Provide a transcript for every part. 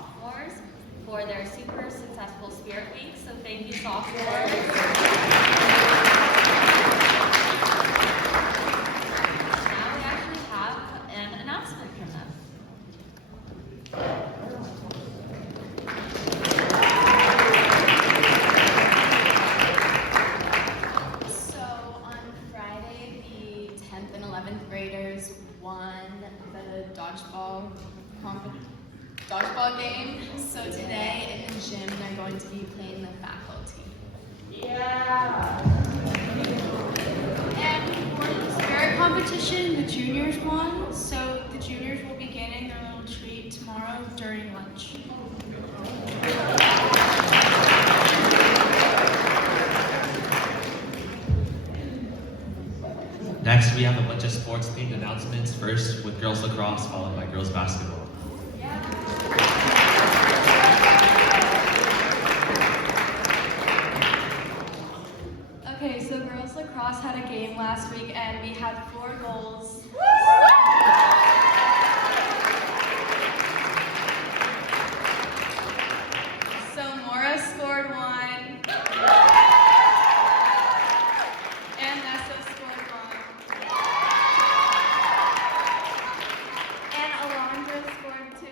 sophomores for their super successful Spirit Week. So thank you, sophomores. Now we actually have an announcement from them. So on Friday, the 10th and 11th graders won the dodgeball game. So today in the gym, they're going to be playing the faculty. Yeah. And for the spirit competition, the juniors won. So the juniors will be getting their little treat tomorrow during lunch. Next, we have a bunch of sports-themed announcements, first with girls lacrosse, followed by girls basketball. Okay, so girls lacrosse had a game last week and we had 4 goals. So Mora scored 1. And Nessa scored 1. And Alondra scored 2.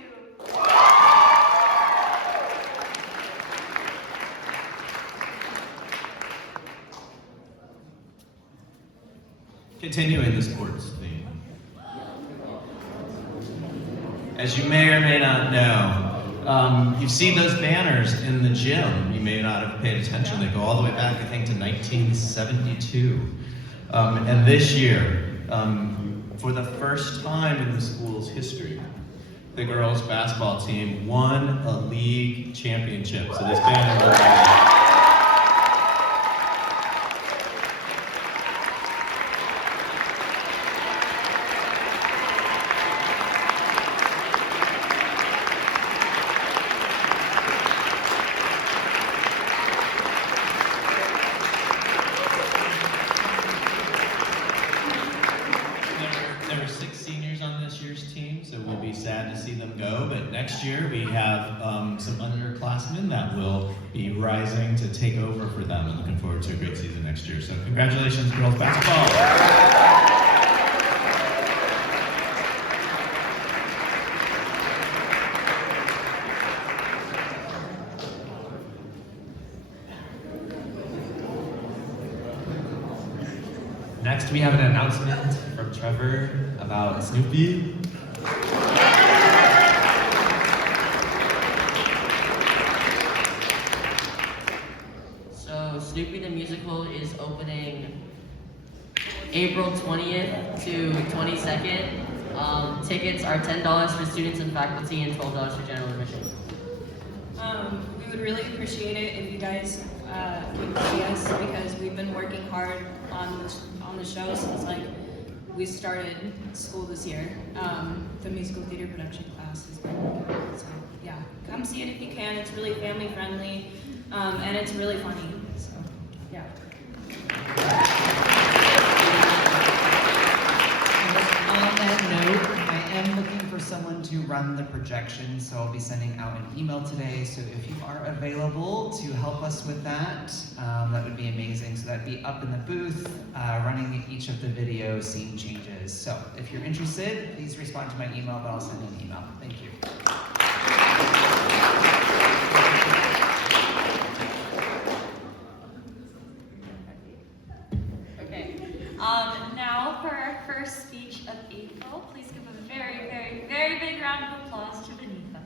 Continuing the sports theme. As you may or may not know, you've seen those banners in the gym. You may not have paid attention. They go all the way back, I think, to 1972. And this year, for the first time in the school's history, the girls' basketball team won a league championship. So this banner will There were 6 seniors on this year's team, so we'll be sad to see them go. But next year we have some underclassmen that will be rising to take over for them, and looking forward to a great season next year. So congratulations, girls basketball. Next, we have an announcement from Trevor about Snoopy. So Snoopy the Musical is opening April 20th to 22nd. Tickets are $10 for students and faculty and $12 for general admission. We would really appreciate it if you guys came to see us, because we've been working hard on the show since we started school this year. The musical theater production class has been working on it, so yeah, come see it if you can. It's really family friendly, and it's really funny. So yeah. On that note, I am looking for someone to run the projection, so I'll be sending out an email today. So if you are available to help us with that, that would be amazing. So that'd be up in the booth, running each of the video scene changes. So if you're interested, please respond to my email, but I'll send an email. Thank you. Now for our first speech of April, please give a very, very, very big round of applause to Vanitha.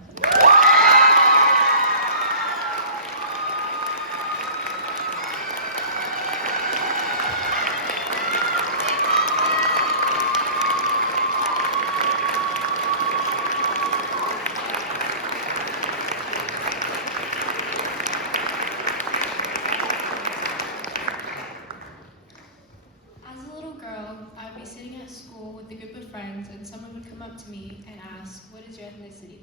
And someone would come up to me and ask, what is your ethnicity?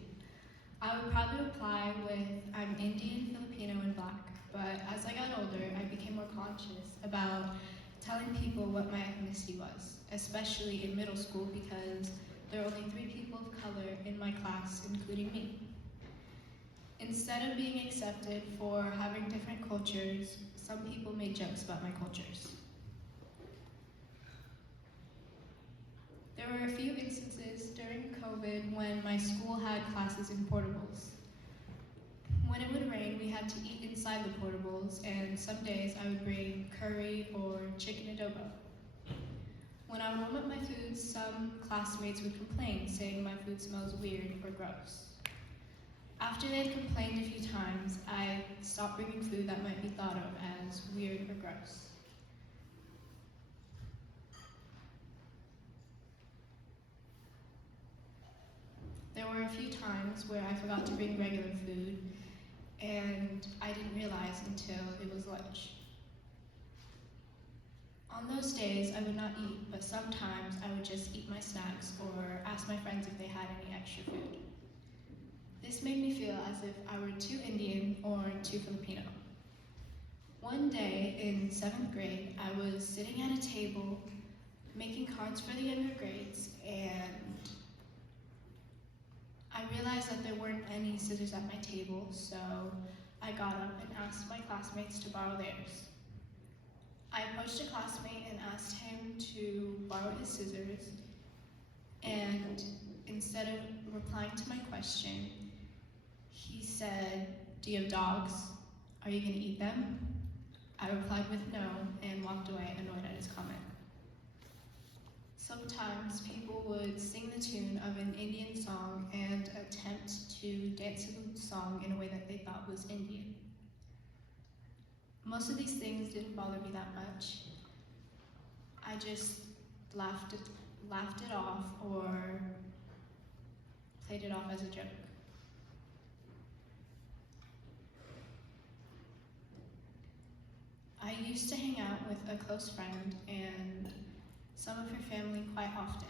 I would probably reply with, I'm Indian, Filipino, and Black. But as I got older, I became more conscious about telling people what my ethnicity was, especially in middle school, because there were only 3 people of color in my class, including me. Instead of being accepted for having different cultures, some people made jokes about my cultures. There were a few instances during COVID when my school had classes in portables. When it would rain, we had to eat inside the portables, and some days I would bring curry or chicken adobo. When I would warm up my food, some classmates would complain, saying my food smells weird or gross. After they had complained a few times, I stopped bringing food that might be thought of as weird or gross. There were a few times where I forgot to bring regular food, and I didn't realize until it was lunch. On those days, I would not eat, but sometimes I would just eat my snacks or ask my friends if they had any extra food. This made me feel as if I were too Indian or too Filipino. One day in 7th grade, I was sitting at a table making cards for the younger grades, and I realized that there weren't any scissors at my table, so I got up and asked my classmates to borrow theirs. I approached a classmate and asked him to borrow his scissors, and instead of replying to my question, he said, "Do you have dogs? Are you going to eat them?" I replied with no and walked away, annoyed at his comment. Sometimes people would sing the tune of an Indian song and attempt to dance to the song in a way that they thought was Indian. Most of these things didn't bother me that much. I just laughed it off or played it off as a joke. I used to hang out with a close friend and some of her family quite often.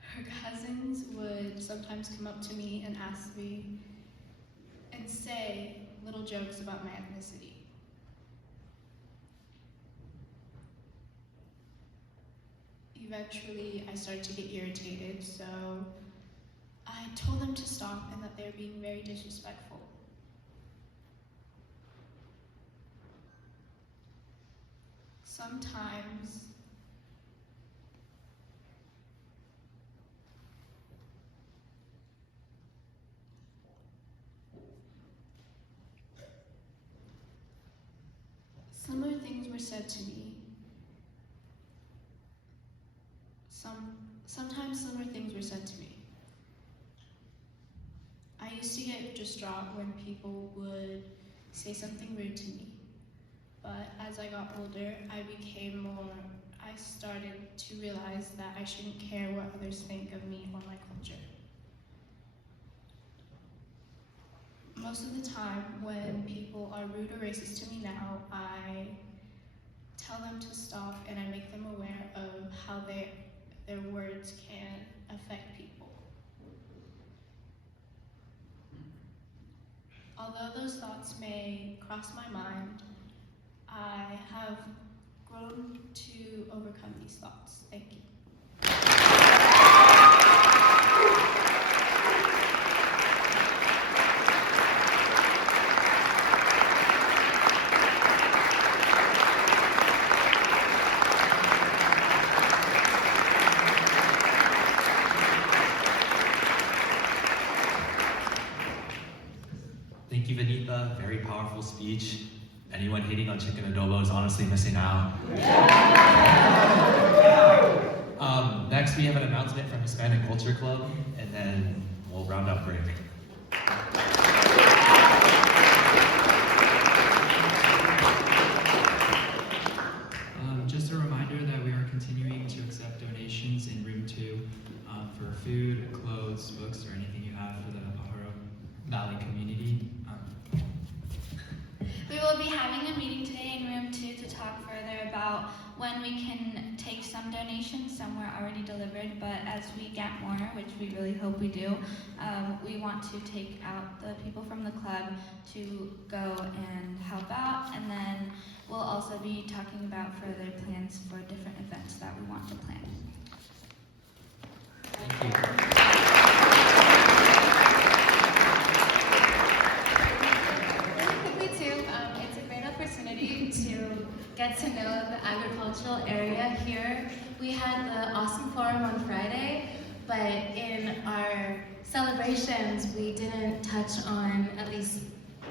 Her cousins would sometimes come up to me and ask me and say little jokes about my ethnicity. Eventually, I started to get irritated, so I told them to stop and that they were being very disrespectful. Sometimes similar things were said to me. Sometimes similar things were said to me. I used to get distraught when people would say something rude to me. But as I got older, I started to realize that I shouldn't care what others think of me or my culture. Most of the time, when people are rude or racist to me now, I tell them to stop and I make them aware of how their words can affect people. Although those thoughts may cross my mind, I have grown to overcome these thoughts. Thank you. Thank you, Vanitha. Very powerful speech. Anyone hating on chicken adobo is honestly missing out. Next, we have an announcement from Hispanic Culture Club, and then we'll round up break. Just a reminder that we are continuing to accept donations in room 2 for food, clothes, books, or anything you have for the Pajaro Valley community. We will be having a meeting today in room 2 to talk further about when we can take some donations. Some were already delivered, but as we get more, which we really hope we do, we want to take out the people from the club to go and help out, and then we'll also be talking about further plans for different events that we want to plan. Thank you. about the agricultural area here. We had the awesome forum on Friday, but in our celebrations, we didn't touch on, at least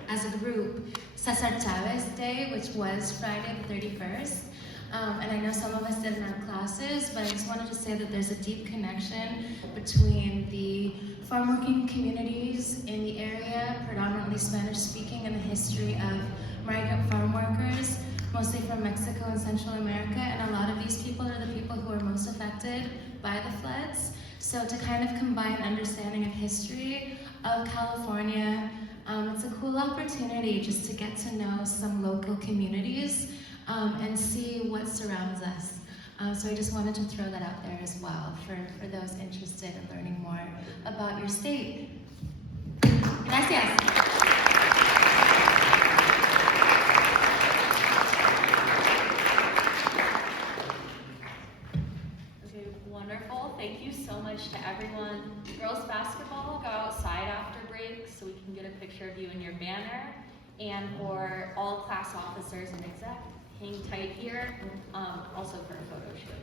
as a group, Cesar Chavez Day, which was Friday the 31st. And I know some of us didn't have classes, but I just wanted to say that there's a deep connection between the farm working communities in the area, predominantly Spanish speaking, and the history of migrant farm workers, mostly from Mexico and Central America. And a lot of these people are the people who are most affected by the floods. So to kind of combine understanding of history of California, it's a cool opportunity just to get to know some local communities and see what surrounds us. So I just wanted to throw that out there as well for those interested in learning more about your state. Gracias. Okay, wonderful. Thank you so much to everyone. Girls basketball, go outside after break so we can get a picture of you in your banner. And for all class officers and exec, hang tight here, also for a photo shoot.